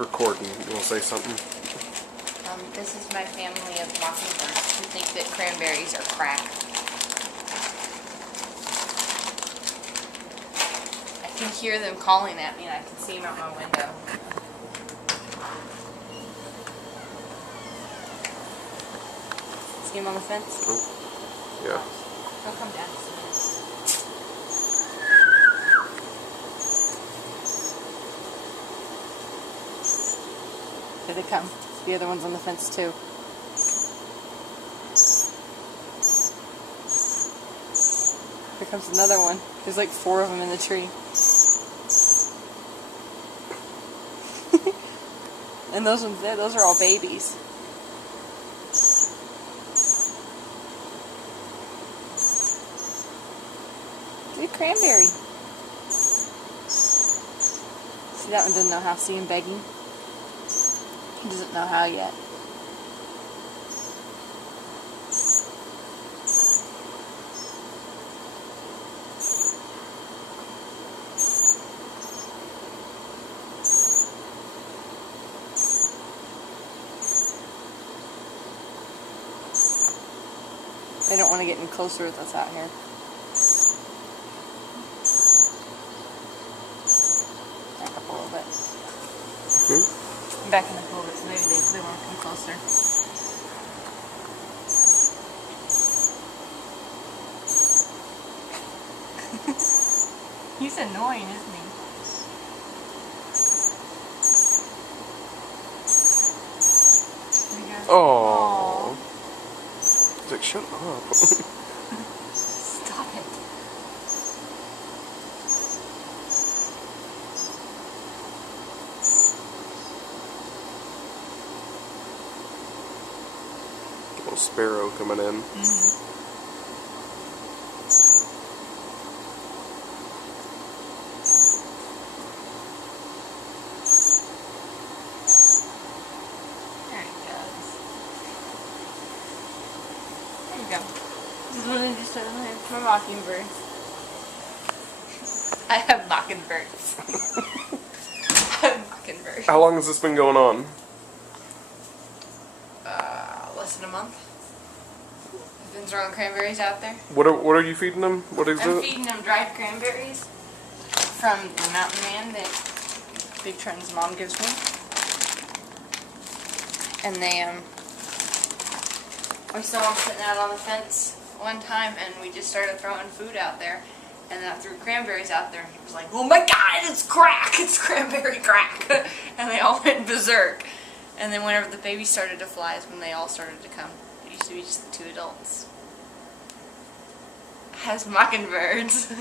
recording. You want to say something? This is my family of mockingbirds who think that cranberries are crack. I can hear them calling at me and I can see them out my window. See him on the fence? Oh. Yeah. He'll come down. Here they come. The other one's on the fence too. Here comes another one. There's like 4 of them in the tree. And those ones there, those are all babies. Good cranberry. See, that one doesn't know how. See him begging? He doesn't know how yet. They don't want to get any closer with us out here. Back up a little bit. Back in the pool, so maybe they want to come closer. He's annoying, isn't he? Oh. He's like, shut up. Stop it. Little sparrow coming in. There he goes. There you go. This is one of just my mockingbirds. I have mockingbirds. I have mockingbirds. How long has this been going on? Less than a month. I've been throwing cranberries out there. What are you feeding them? What is I'm it? feeding them dried cranberries from the mountain man that Big Trenton's mom gives me. And they, we saw them sitting out on the fence one time and we just started throwing food out there. And then I threw cranberries out there and he was like, oh my god, it's crack! It's cranberry crack! And they all went berserk. And then whenever the babies started to fly is when they all started to come. It used to be just the 2 adults. Has mockingbirds.